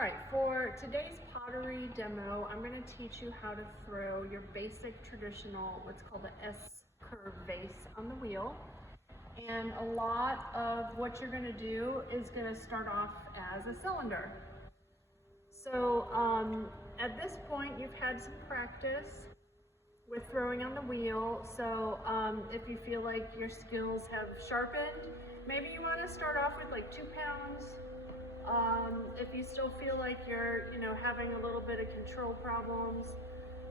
right, for today's pottery demo, I'm going to teach you how to throw your basic traditional, what's called an S-curve vase on the wheel. And a lot of what you're going to do is going to start off as a cylinder. So at this point, you've had some practice with throwing on the wheel. So if you feel like your skills have sharpened, maybe you want to start off with like 2 pounds. If you still feel like you're, having a little bit of control problems,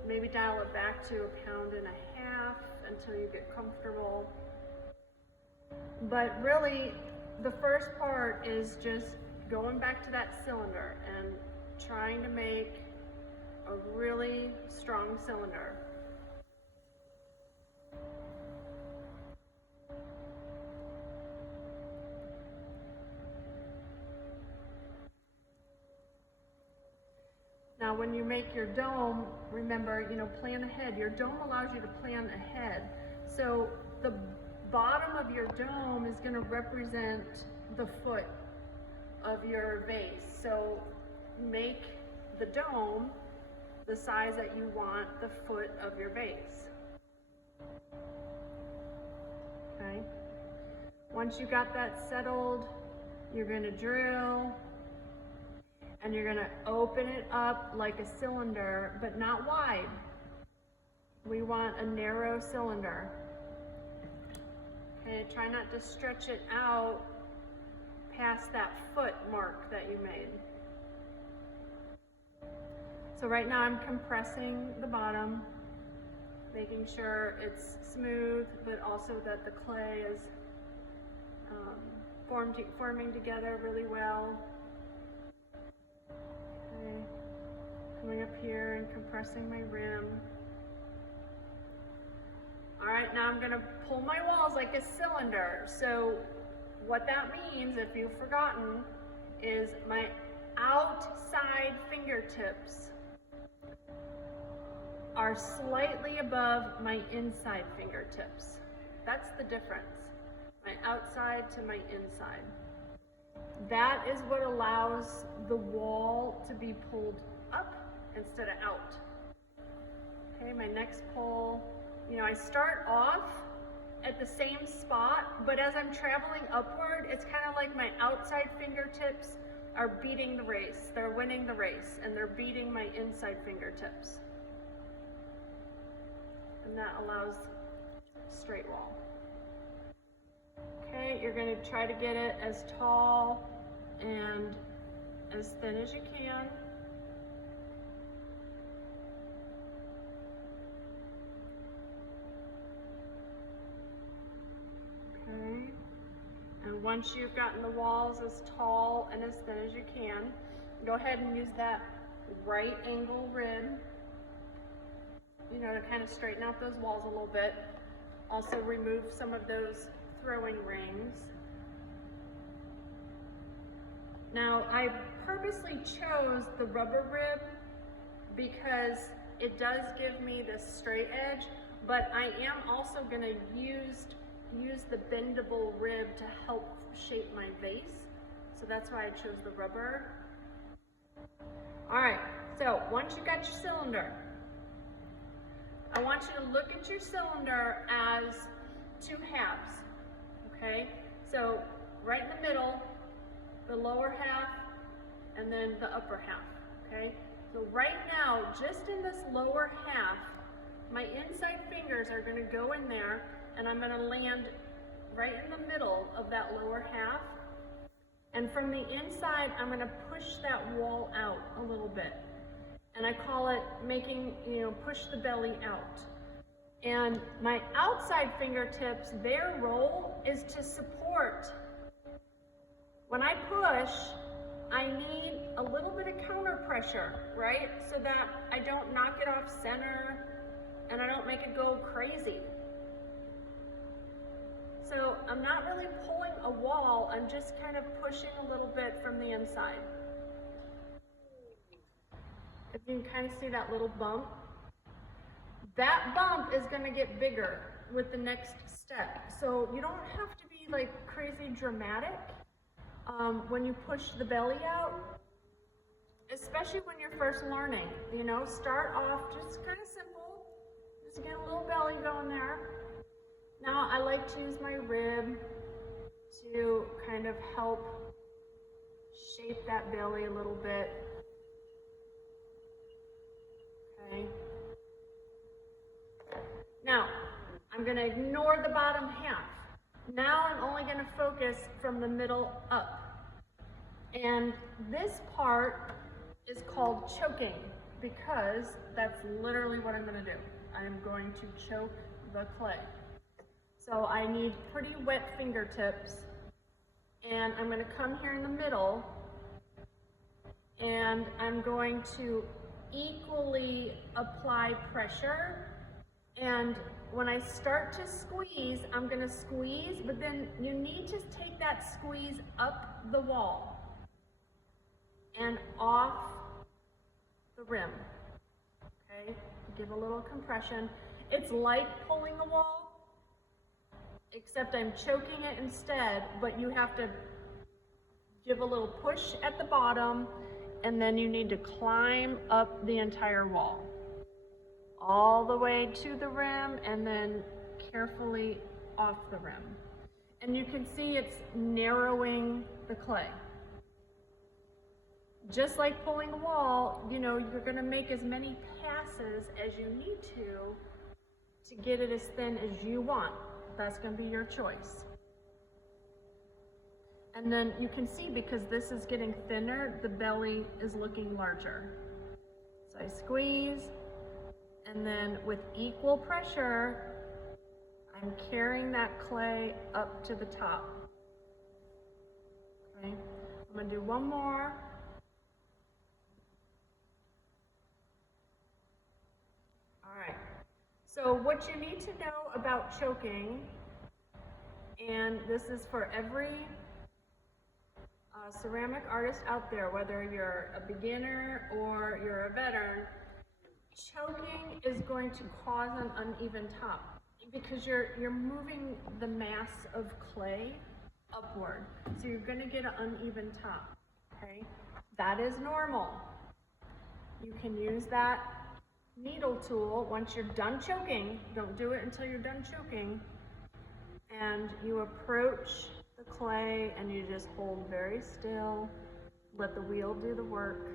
maybe dial it back to 1.5 pounds until you get comfortable. But really, the first part is just going back to that cylinder and trying to make a really strong cylinder. Now when you make your dome, remember, plan ahead. Your dome allows you to plan ahead. So the bottom of your dome is going to represent the foot of your vase. So make the dome the size that you want the foot of your vase. Okay. Once you got that settled, you're going to drill. And you're going to open it up like a cylinder, but not wide. We want a narrow cylinder. Okay, try not to stretch it out past that foot mark that you made. So right now I'm compressing the bottom, making sure it's smooth, but also that the clay is forming together really well. Coming up here and compressing my rim. All right, now I'm gonna pull my walls like a cylinder. So what that means, if you've forgotten, is my outside fingertips are slightly above my inside fingertips. That's the difference, my outside to my inside. That is what allows the wall to be pulled up instead of out. Okay, my next pull, I start off at the same spot, but as I'm traveling upward, it's kind of like my outside fingertips are beating the race. They're winning the race, and they're beating my inside fingertips. And that allows straight wall. Okay, you're going to try to get it as tall and as thin as you can. Okay, and once you've gotten the walls as tall and as thin as you can, go ahead and use that right angle rib, to kind of straighten out those walls a little bit. Also remove some of those throwing rings. Now I purposely chose the rubber rib because it does give me this straight edge, but I am also going to use the bendable rib to help shape my vase. So that's why I chose the rubber. All right, so once you got your cylinder, I want you to look at your cylinder as 2 halves. Okay, so right in the middle, the lower half, and then the upper half. Okay, so right now, just in this lower half, my inside fingers are going to go in there, and I'm going to land right in the middle of that lower half. And from the inside, I'm going to push that wall out a little bit. And I call it making, push the belly out. And my outside fingertips, their role is to support. When I push, I need a little bit of counter pressure, right? So that I don't knock it off center and I don't make it go crazy. So I'm not really pulling a wall, I'm just kind of pushing a little bit from the inside. If you can kind of see that little bump, that bump is going to get bigger with the next step. So you don't have to be like crazy dramatic when you push the belly out. especially when you're first learning. You know, start off just kind of simple. Just get a little belly going there. Now I like to use my rib to kind of help shape that belly a little bit. Okay. Now, I'm going to ignore the bottom half. Now I'm only going to focus from the middle up. And this part is called choking because that's literally what I'm going to do. I'm going to choke the clay. So I need pretty wet fingertips, and I'm going to come here in the middle, and I'm going to equally apply pressure. And when I start to squeeze, I'm going to squeeze, but then you need to take that squeeze up the wall and off the rim. Okay, give a little compression. It's like pulling the wall, except I'm choking it instead, but you have to give a little push at the bottom, and then you need to climb up the entire wall, all the way to the rim, and then carefully off the rim. And you can see it's narrowing the clay. Just like pulling a wall, you know, you're going to make as many passes as you need to get it as thin as you want. That's going to be your choice. And then you can see, because this is getting thinner, the belly is looking larger. So I squeeze, and then with equal pressure, I'm carrying that clay up to the top. Okay, I'm going to do one more. So what you need to know about choking, and this is for every ceramic artist out there, whether you're a beginner or you're a veteran, choking is going to cause an uneven top because you're moving the mass of clay upward. So you're going to get an uneven top, okay? That is normal. You can use that needle tool once you're done choking. Don't do it until you're done choking. And you approach the clay and you just hold very still, let the wheel do the work,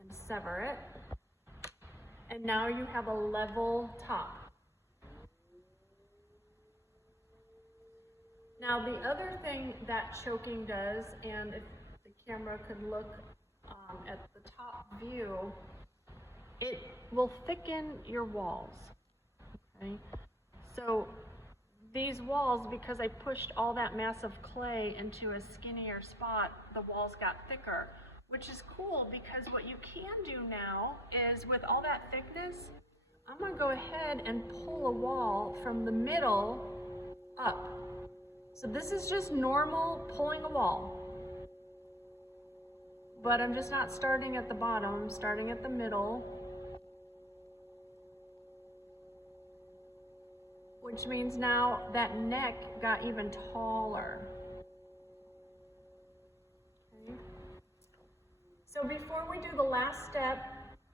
and sever it. And now you have a level top. Now the other thing that choking does, and if the camera could look at the top view, it will thicken your walls, okay? So these walls, because I pushed all that mass of clay into a skinnier spot, the walls got thicker, which is cool because what you can do now is, with all that thickness, I'm gonna go ahead and pull a wall from the middle up. So this is just normal pulling a wall. But I'm just not starting at the bottom, I'm starting at the middle. Which means now that neck got even taller. Okay. So before we do the last step,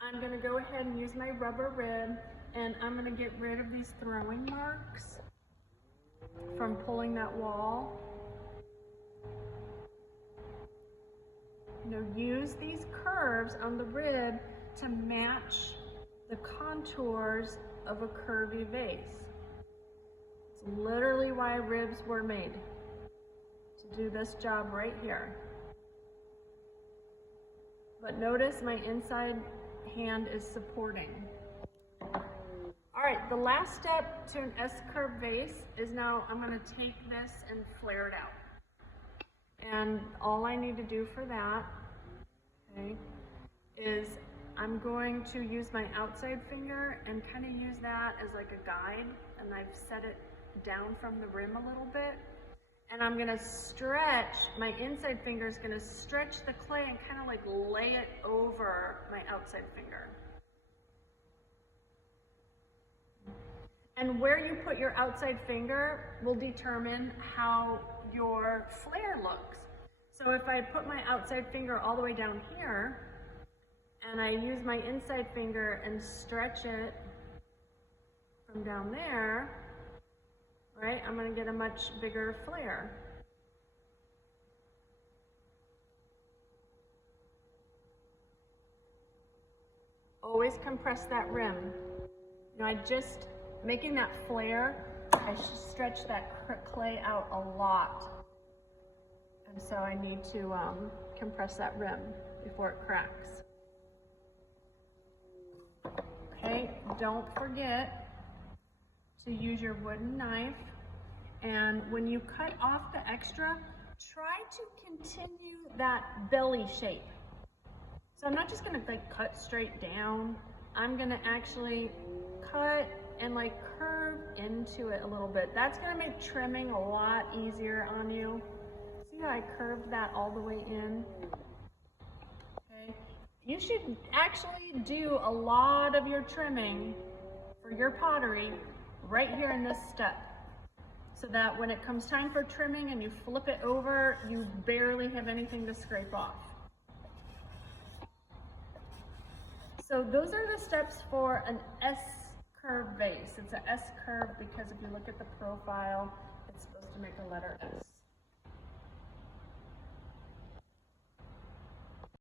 I'm going to go ahead and use my rubber rib, and I'm going to get rid of these throwing marks from pulling that wall. You know, use these curves on the rib to match the contours of a curvy vase. Literally why ribs were made, to do this job right here. But notice my inside hand is supporting. All right, the last step to an S-curve vase is now I'm going to take this and flare it out. And all I need to do for that, okay, is I'm going to use my outside finger and kind of use that as like a guide, and I've set it down from the rim a little bit, and I'm going to stretch, my inside finger is going to stretch the clay and kind of like lay it over my outside finger. And where you put your outside finger will determine how your flare looks. So if I put my outside finger all the way down here, and I use my inside finger and stretch it from down there, right, I'm going to get a much bigger flare. Always compress that rim. Now making that flare, I should stretch that clay out a lot. And so I need to compress that rim before it cracks. Okay, don't forget to use your wooden knife, and when you cut off the extra, try to continue that belly shape. So I'm not just gonna like cut straight down, I'm gonna actually cut and like curve into it a little bit. That's gonna make trimming a lot easier on you. See how I curved that all the way in? Okay. You should actually do a lot of your trimming for your pottery right here in this step, so that when it comes time for trimming and you flip it over, you barely have anything to scrape off. So those are the steps for an S-curve vase. It's an S-curve because if you look at the profile, it's supposed to make a letter S.